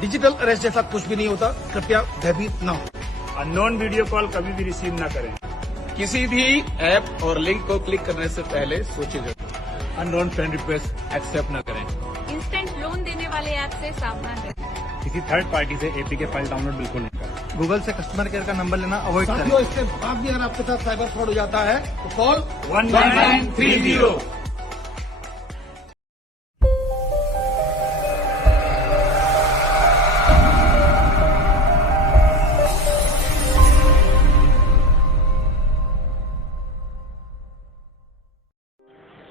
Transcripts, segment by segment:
Digital arrest जैसा कुछ भी नहीं होता, कृपया भयभीत न हो। अननोन वीडियो कॉल कभी भी रिसीव न करें। किसी भी ऐप और लिंक को क्लिक करने से पहले सोचिए जरूर। अननोन फ्रेंड रिक्वेस्ट एक्सेप्ट न करें। इंस्टेंट लोन देने वाले ऐप से सावधान रहें। किसी थर्ड पार्टी से एपीके फाइल डाउनलोड बिल्कुल नहीं करें। गूगल से कस्टमर केयर का नंबर लेना अवॉइड करें। साथियों, इसके बाद भी अगर आपके साथ साइबर फ्रॉड हो जाता है तो कॉल 1930।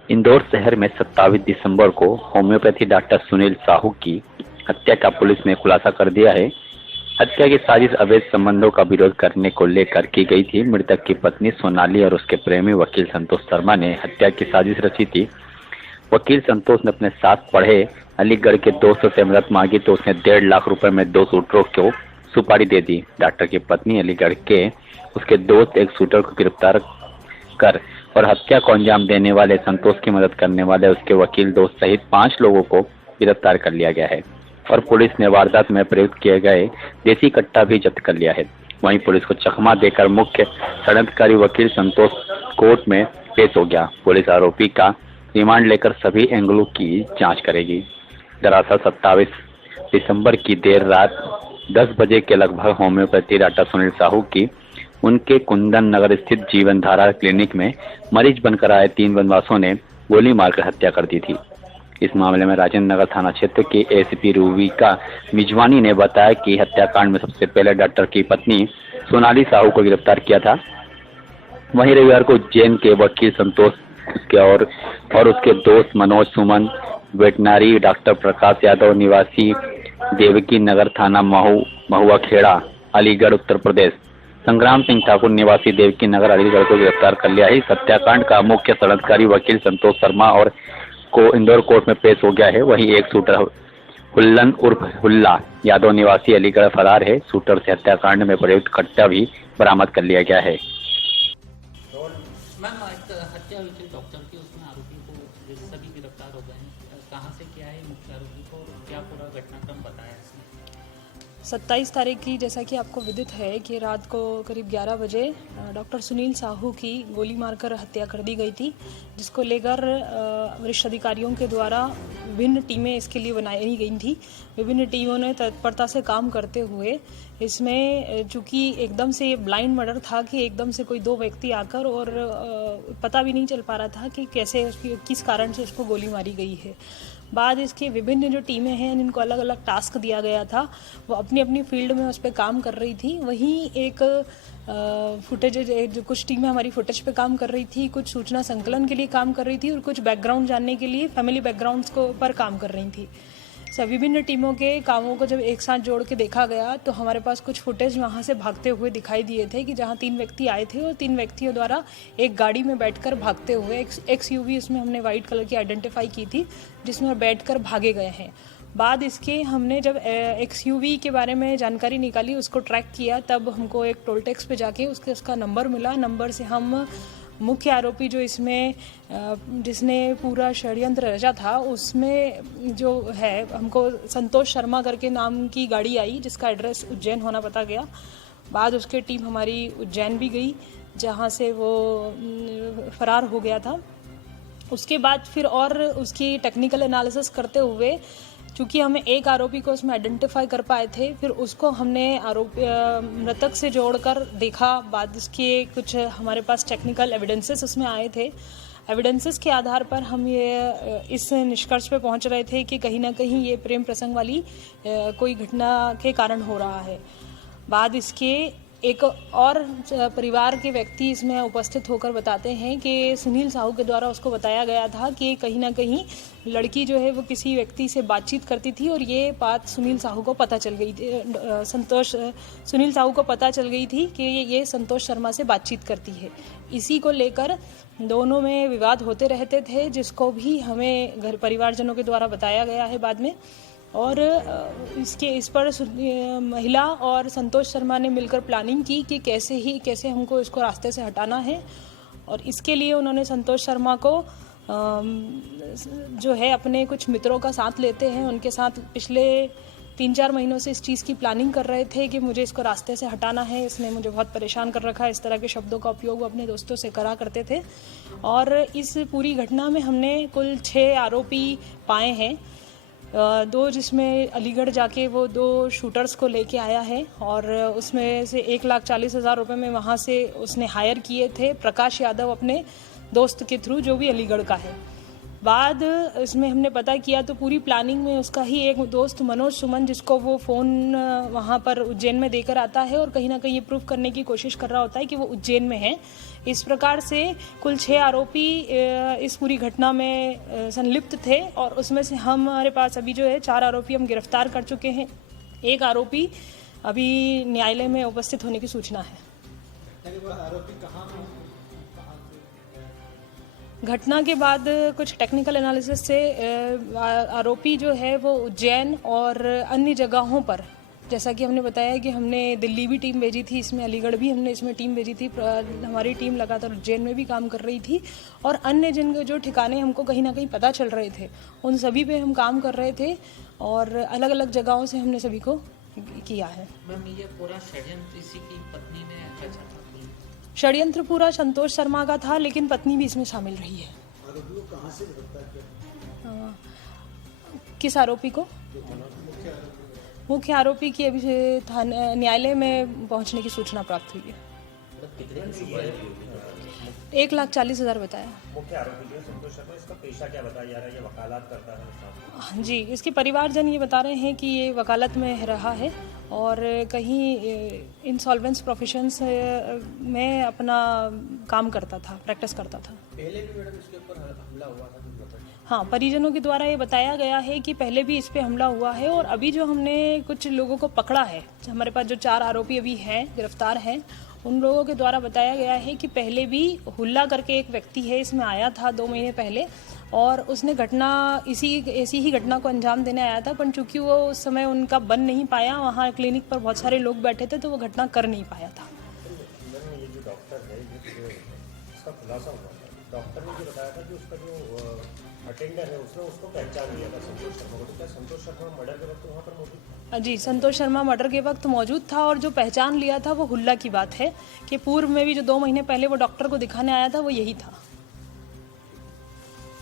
इंदौर शहर में 27 दिसंबर को होम्योपैथी डॉक्टर सुनील साहू की हत्या का पुलिस ने खुलासा कर दिया है। हत्या की साजिश अवैध संबंधों का विरोध करने को लेकर की गई थी। मृतक की पत्नी सोनाली और उसके प्रेमी वकील संतोष शर्मा ने हत्या की साजिश रची थी। वकील संतोष ने अपने साथ पढ़े अलीगढ़ के दोस्तों से मदद मांगी तो उसने 1.5 लाख रुपए में 2 शूटरों को सुपारी दे दी। डॉक्टर की पत्नी अलीगढ़ के उसके दोस्त एक शूटर को गिरफ्तार कर और हत्या को अंजाम देने वाले संतोष की मदद करने वाले उसके वकील दोस्त सहित 5 लोगों को गिरफ्तार कर लिया गया है और पुलिस ने वारदात में प्रयुक्त किए गए देसी कट्टा भी जब्त कर लिया है। वहीं पुलिस को चकमा देकर मुख्य षड्यंत्रकारी वकील संतोष कोर्ट में पेश हो गया। पुलिस आरोपी का रिमांड लेकर सभी एंगलों की जांच करेगी। दरअसल 27 दिसंबर की देर रात 10 बजे के लगभग होम्योपैथी डॉक्टर सुनील साहू की उनके कुंदन नगर स्थित जीवन धारा क्लिनिक में मरीज बनकर आए 3 बदमाशों ने गोली मारकर हत्या कर दी थी। इस मामले में राजेंद्र नगर थाना क्षेत्र के एसीपी रूविका मिजवानी ने बताया कि हत्याकांड में सबसे पहले डॉक्टर की पत्नी सोनाली साहू को गिरफ्तार किया था। वहीं रविवार को उज्जैन के वकील संतोष और उसके दोस्त मनोज सुमन, वेटनरी डॉक्टर प्रकाश यादव निवासी देवकी नगर थाना महुआ खेड़ा अलीगढ़ उत्तर प्रदेश, संग्राम सिंह ठाकुर निवासी देवकी नगर अलीगढ़ को गिरफ्तार कर लिया है। इस हत्याकांड का मुख्य षड्यंत्रकारी वकील संतोष शर्मा और को इंदौर कोर्ट में पेश हो गया है। वहीं एक शूटर हुल्लन उर्फ हुल्ला यादव निवासी अलीगढ़ फरार है। शूटर से हत्याकांड में प्रयुक्त कट्टा भी बरामद कर लिया गया है। मैम, हत्या हुई थी डॉक्टर की, उसमें आरोपी को सभी गिरफ्तार हो गए हैं। कहाँ से क्या है मुख्य आरोपी को, क्या पूरा घटनाक्रम बताया इसने? 27 तारीख की, जैसा कि आपको विदित है कि रात को करीब 11 बजे डॉक्टर सुनील साहू की गोली मारकर हत्या कर दी गई थी, जिसको लेकर वरिष्ठ अधिकारियों के द्वारा विभिन्न टीमें इसके लिए बनाई गई थी। विभिन्न टीमों ने तत्परता से काम करते हुए इसमें, चूँकि एकदम से ये ब्लाइंड मर्डर था कि एकदम से कोई 2 व्यक्ति आकर और पता भी नहीं चल पा रहा था कि कैसे किस कारण से उसको गोली मारी गई है। बाद इसके विभिन्न जो टीमें हैं जिनको अलग अलग टास्क दिया गया था, वो अपनी अपनी फील्ड में उस पर काम कर रही थी। वहीं एक फुटेज, जो कुछ टीमें हमारी फुटेज पे काम कर रही थी, कुछ सूचना संकलन के लिए काम कर रही थी और कुछ बैकग्राउंड जानने के लिए फैमिली बैकग्राउंड्स को पर काम कर रही थी। सब विभिन्न टीमों के कामों को जब एक साथ जोड़ के देखा गया तो हमारे पास कुछ फुटेज वहाँ से भागते हुए दिखाई दिए थे कि जहाँ 3 व्यक्ति आए थे और 3 व्यक्तियों द्वारा एक गाड़ी में बैठकर भागते हुए, XUV उसमें हमने वाइट कलर की आइडेंटिफाई की थी, जिसमें बैठकर भागे गए हैं। बाद इसके हमने जब XUV के बारे में जानकारी निकाली, उसको ट्रैक किया, तब हमको एक टोल टैक्स पे जाके उसका नंबर मिला। नंबर से हम मुख्य आरोपी जो इसमें जिसने पूरा षड्यंत्र रचा था, उसमें जो है हमको संतोष शर्मा करके नाम की गाड़ी आई, जिसका एड्रेस उज्जैन होना पता गया। बाद उसके टीम हमारी उज्जैन भी गई, जहां से वो फरार हो गया था। उसके बाद फिर और उसकी टेक्निकल एनालिसिस करते हुए, चूँकि हमें एक आरोपी को उसमें आइडेंटिफाई कर पाए थे, फिर उसको हमने मृतक से जोड़कर देखा। बाद इसके कुछ हमारे पास टेक्निकल एविडेंसेस उसमें आए थे। एविडेंसेस के आधार पर हम ये इस निष्कर्ष पे पहुंच रहे थे कि कहीं ना कहीं ये प्रेम प्रसंग वाली कोई घटना के कारण हो रहा है। बाद इसके एक और परिवार के व्यक्ति इसमें उपस्थित होकर बताते हैं कि सुनील साहू के द्वारा उसको बताया गया था कि कहीं ना कहीं लड़की जो है वो किसी व्यक्ति से बातचीत करती थी और ये बात सुनील साहू को पता चल गई थी। सुनील साहू को पता चल गई थी कि ये संतोष शर्मा से बातचीत करती है। इसी को लेकर दोनों में विवाद होते रहते थे, जिसको भी हमें घर परिवारजनों के द्वारा बताया गया है बाद में। और इस पर महिला और संतोष शर्मा ने मिलकर प्लानिंग की कि कैसे हमको इसको रास्ते से हटाना है। और इसके लिए उन्होंने संतोष शर्मा को जो है अपने कुछ मित्रों का साथ लेते हैं। उनके साथ पिछले 3-4 महीनों से इस चीज़ की प्लानिंग कर रहे थे कि मुझे इसको रास्ते से हटाना है, इसने मुझे बहुत परेशान कर रखा है। इस तरह के शब्दों का उपयोग वो अपने दोस्तों से करा करते थे। और इस पूरी घटना में हमने कुल 6 आरोपी पाए हैं। 2 जिसमें अलीगढ़ जाके वो 2 शूटर्स को लेके आया है और उसमें से 1,40,000 रुपये में वहाँ से उसने हायर किए थे प्रकाश यादव अपने दोस्त के थ्रू, जो भी अलीगढ़ का है। बाद इसमें हमने पता किया तो पूरी प्लानिंग में उसका ही एक दोस्त मनोज सुमन, जिसको वो फ़ोन वहाँ पर उज्जैन में देकर आता है और कहीं ना कहीं ये प्रूव करने की कोशिश कर रहा होता है कि वो उज्जैन में है। इस प्रकार से कुल 6 आरोपी इस पूरी घटना में संलिप्त थे और उसमें से हमारे पास अभी जो है 4 आरोपी हम गिरफ्तार कर चुके हैं। 1 आरोपी अभी न्यायालय में उपस्थित होने की सूचना है। घटना के बाद कुछ टेक्निकल एनालिसिस से आरोपी जो है वो उज्जैन और अन्य जगहों पर, जैसा कि हमने बताया कि हमने दिल्ली भी टीम भेजी थी, इसमें अलीगढ़ भी हमने इसमें टीम भेजी थी। हमारी टीम लगातार उज्जैन में भी काम कर रही थी और अन्य जिन जो ठिकाने हमको कहीं ना कहीं पता चल रहे थे उन सभी पे हम काम कर रहे थे और अलग अलग जगहों से हमने सभी को किया है। मैम, ये पूरा षड्यंत्र इसी की पत्नी ने रचा था? षड्यंत्र पूरा संतोष शर्मा का था, लेकिन पत्नी भी इसमें शामिल रही है। आरोपी को कहाँ से गिरफ्तार किया? किस आरोपी को? मुख्य आरोपी की अभी न्यायालय में पहुंचने की सूचना प्राप्त हुई है। 1,40,000 बताया। मुख्य आरोपी जो संतोष शर्मा, इसका पेशा क्या बताया जा रहा है? ये वकालत करता है? हाँ जी, इसके परिवारजन ये बता रहे हैं कि ये वकालत में रहा है और कहीं इंसॉल्वेंस प्रोफेशंस में अपना काम करता था, प्रैक्टिस करता था। पहले भी मैडम इसके ऊपर हमला हुआ था? हाँ, परिजनों के द्वारा ये बताया गया है कि पहले भी इस पे हमला हुआ है और अभी जो हमने कुछ लोगों को पकड़ा है, हमारे पास जो 4 आरोपी अभी हैं, गिरफ्तार हैं, उन लोगों के द्वारा बताया गया है कि पहले भी हुल्ला करके एक व्यक्ति है, इसमें आया था 2 महीने पहले और उसने ऐसी ही घटना को अंजाम देने आया था, पर चूंकि वो उस समय उनका बन नहीं पाया, वहाँ क्लिनिक पर बहुत सारे लोग बैठे थे तो वो घटना कर नहीं पाया था। ये जो डॉक्टर है, इसका खुलासा हुआ था, डॉक्टर ने जो बताया था कि उसका जो अटेंडर है उसने उसको पहचान लिया था संतोष शर्मा को। तो क्या संतोष शर्मा मर्डर के वक्त वहाँ पर मौजूद था? जी, संतोष शर्मा मर्डर के वक्त मौजूद था और जो पहचान लिया था वो हुल्ला की बात है कि पूर्व में भी जो 2 महीने पहले वो डॉक्टर को दिखाने आया था वो यही था।